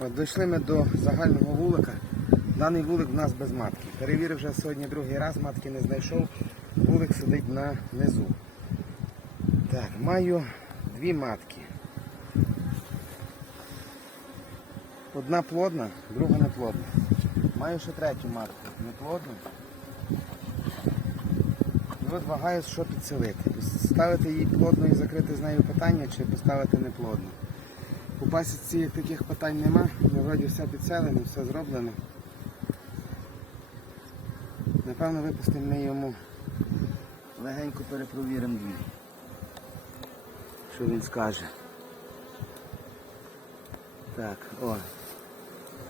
Дійшли ми до загального вулика. Даний вулик в нас без матки. Перевірив вже сьогодні другий раз, матки не знайшов. Вулик сидить на низу. Так, маю дві матки. Одна плодна, друга не плодна. Маю ще третю матку, неплодну. І от вагаюсь, що підселити. Ставити її плодно і закрити з нею питання, чи поставити неплодно. У пасіці таких питань нема, ми вроді все підселено, все зроблено. Напевно, випустимо ми йому легенько перепровіримо дві. Що він скаже. Так, о.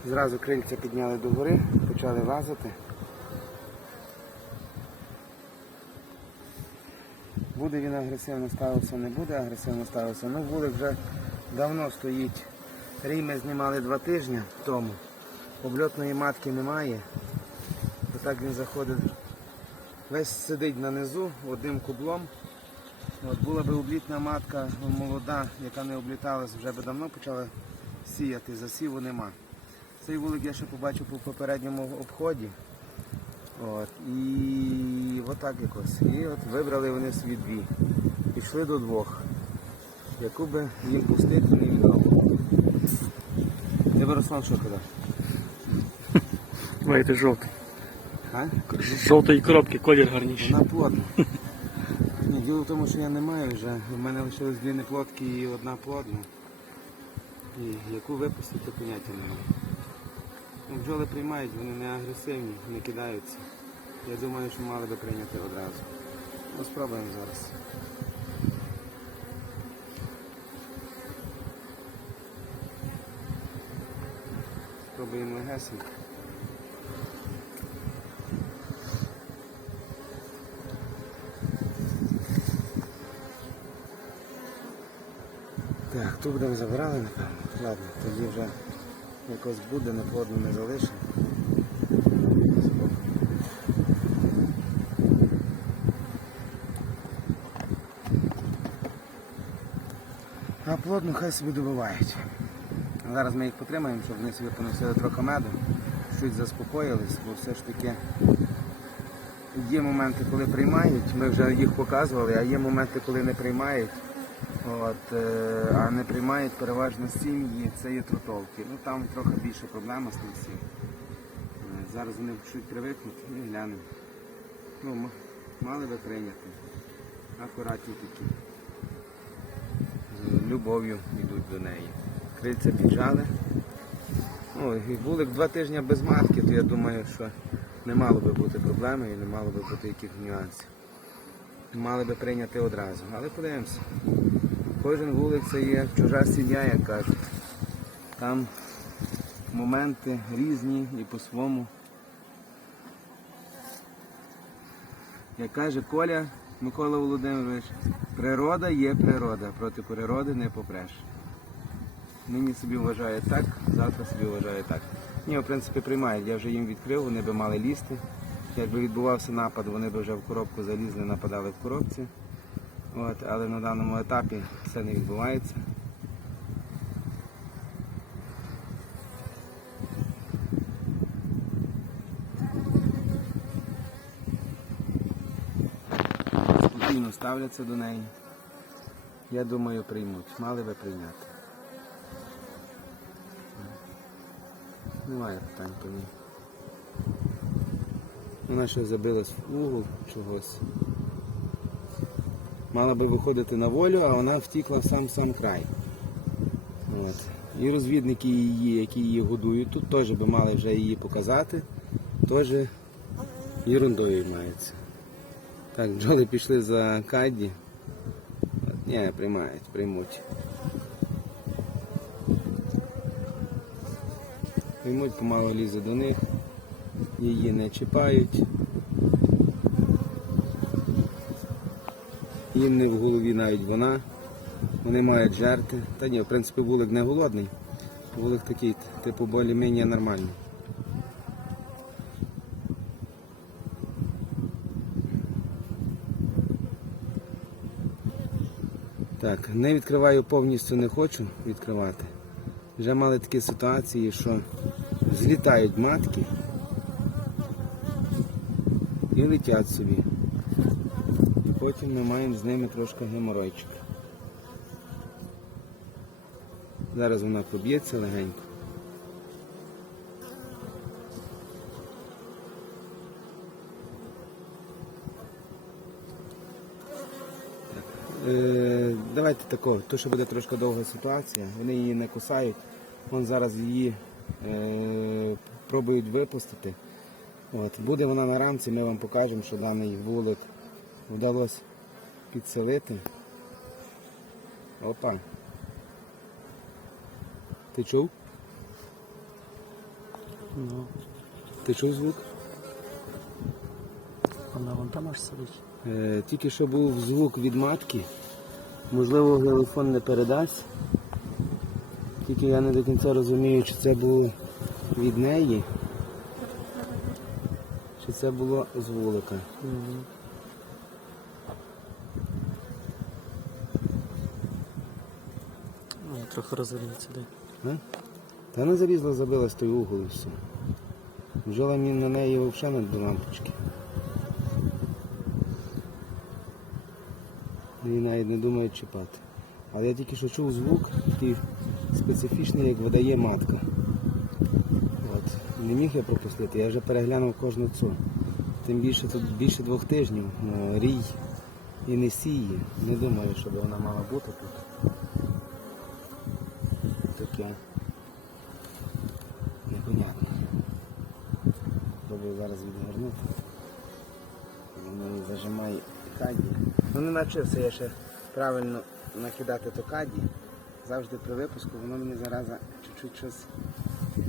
Зразу крильця підняли догори, почали лазити. Буде він агресивно ставився, не буде агресивно ставився. Ну, вулик вже давно стоїть. Рій ми знімали два тижні тому. Обльотної матки немає. Отак він заходить. Весь сидить на низу одним кублом. От була би облітна матка молода, яка не обліталась, вже би давно почала сіяти, засіву нема. Цей вулик я ще побачив по попередньому обході. От, і отак якось. І от вибрали вони собі дві. Пішли до двох. Яку би їм пустити, не відомо. Тебе Руслан що казав? Маєте жовтий. А? Жовтої коробки колір гарніший. Вона плодна. Ні, діло в тому, що я не маю вже. У мене лишилось дві неплодки і одна плодна. І яку випустити, поняття немає. Ну, бджоли приймають, вони не агресивні, не кидаються. Я думаю, що мали би прийняти одразу. Ну, спробуємо зараз. Спробуємо легесенько. Так, тут будемо забирали, напевно. Ладно, тоді вже якось буде, неплодно не залишимо. А плодно хай собі добивають. Зараз ми їх потримаємо, щоб вони собі поносили трохи меду, чуть заспокоїлись, бо все ж таки є моменти, коли приймають, ми вже їх показували, а є моменти, коли не приймають. От, е, а не приймають переважно сім'ї, це є трутовки. Ну там трохи більше проблема з тим всім. Е, Зараз вони чуть привикнуть і глянемо. Ну, мали би прийняти. Акуратні такі. З любов'ю йдуть до неї. Крильця піджали. Ну, і вулик два тижні без матки, то я думаю, що не мало би бути проблеми і не мало би бути яких нюансів. Мали би прийняти одразу. Але подивимося. Кожен вулик це є чужа сім'я, як кажуть. Там моменти різні і по-своєму. Як каже Коля Микола Володимирович, природа є природа, проти природи не попреш. Нині собі вважає так, завтра собі вважає так. Ні, в принципі, приймають. Я вже їм відкрив, вони би мали лізти. Якби відбувався напад, вони б вже в коробку залізли, нападали в коробці. От, але на даному етапі це не відбувається. Спокійно ставляться до неї. Я думаю, приймуть. Мали би прийняти. Немає питань по ній. Вона ще забилась в угол чогось. Мала би виходити на волю, а вона втікла в сам сам край. От. І розвідники її, які її годують, тут теж би мали вже її показати, теж ерундою маються. Так, бджоли пішли за кадді. Ні, приймають, приймуть. Приймуть, помало лізе до них, її не чіпають. Їм не в голові навіть вона. Вони мають жерти. Та ні, в принципі, вулик не голодний. Вулик такий, типу, більш-менш нормальний. Так, не відкриваю повністю, не хочу відкривати. Вже мали такі ситуації, що злітають матки і летять собі. І потім ми маємо з ними трошки геморойчик. Зараз вона поб'ється легенько. Е, давайте тако, то що буде трошки довга ситуація, вони її не кусають. Вон зараз її е, пробують випустити. От, буде вона на рамці, ми вам покажемо, що даний вулик вдалося підселити. Опа. Ти чув? Ну, Ти чув звук? Вона вон там аж сидить. Е, тільки що був звук від матки. Можливо, телефон не передасть. Тільки я не до кінця розумію, чи це було від неї, чи це було з вулика. Мгм. Ну, трохи розвернеться. А? Та не залізла, забилась той угол і все. Бджола мені на неї взагалі не до лампочки. Її навіть не думають чіпати. Але я тільки що чув звук, такий специфічний, як видає матка. От. Не міг я пропустити, я вже переглянув кожну цю. Тим більше тут більше двох тижнів. е, Рій і не сіє. Не думаю, щоб вона мала бути тут. Таке. Непонятно. Пробую зараз відгорнути. Воно її зажимає каді. Ну не навчився я ще правильно накидати то каді. Завжди при випуску воно мені зараза чуть-чуть щось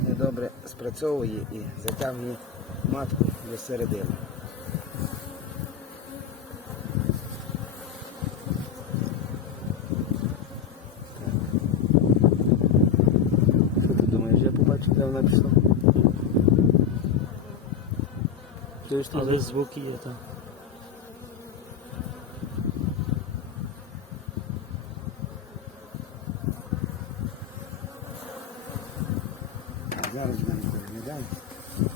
недобре спрацьовує і затягує матку до середини. Що ти думаєш, я побачив, де вона пішла? Чуєш, там Але звук є там. Зараз мене переглядаю.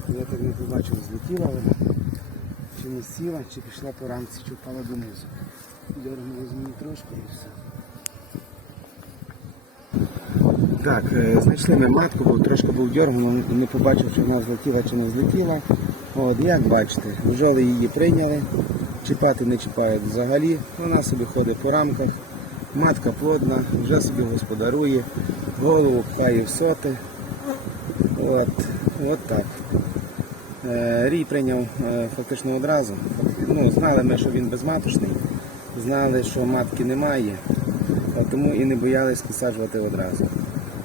Я так не побачив, злетіла вона, чи не сіла, чи пішла по рамці, чи впала донизу. Дергнули з мені трошки і все. Так, е, знайшли ми матку, бо трошки був дергано, не побачив, чи вона злетіла чи не злетіла. От, як бачите, бджоли її прийняли, чіпати не чіпають взагалі. Вона собі ходить по рамках, матка плодна, вже собі господарує, голову пхає в соти. От, от так. Е, Рій прийняв е, фактично одразу. Ну, знали ми, що він безматочний, знали, що матки немає, тому і не боялись висаджувати одразу.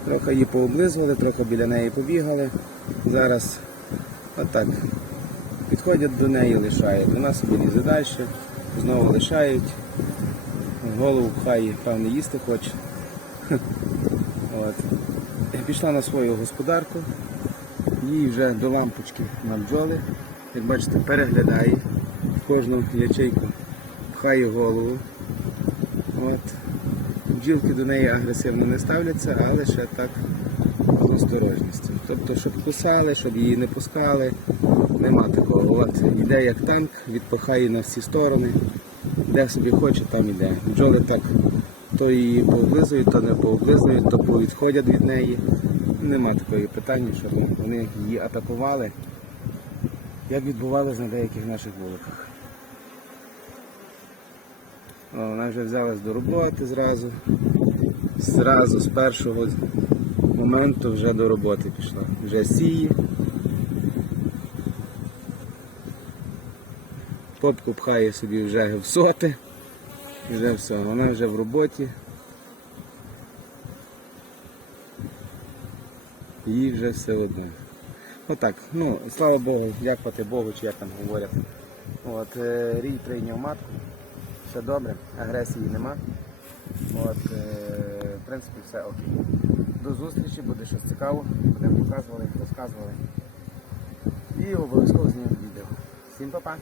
Трохи її пооблизували, трохи біля неї побігали. Зараз отак. Підходять до неї, лишають. Вона собі лізе далі, знову лишають. Голову пхає, певно, їсти хоче. От. Пішла на свою господарку, їй вже до лампочки на бджоли. Як бачите, переглядає в кожну ячейку, пхає голову. От. Бджілки до неї агресивно не ставляться, але ще так з осторожністю. Тобто, щоб кусали, щоб її не пускали, нема такого. От іде як танк, відпихає на всі сторони, де собі хоче, там іде. Бджоли так то її пооблизують, то не пооблизують, то повідходять від неї. Нема такої питання, щоб вони її атакували, як відбувалося на деяких наших вуликах. О, Вона вже взялась до роботи зразу. Зразу з першого моменту вже до роботи пішла. Вже сіє. Попку пхає собі вже в соти. Вже все, вона вже в роботі. Їй вже все одно. Отак, ну, слава Богу, дякувати Богу, чи як там говорять. От, е, Рій прийняв матку, все добре, агресії нема. От, е, в принципі, все окей. До зустрічі, буде щось цікаво, будемо показували, розказували. І обов'язково знімемо відео. Всім па-па!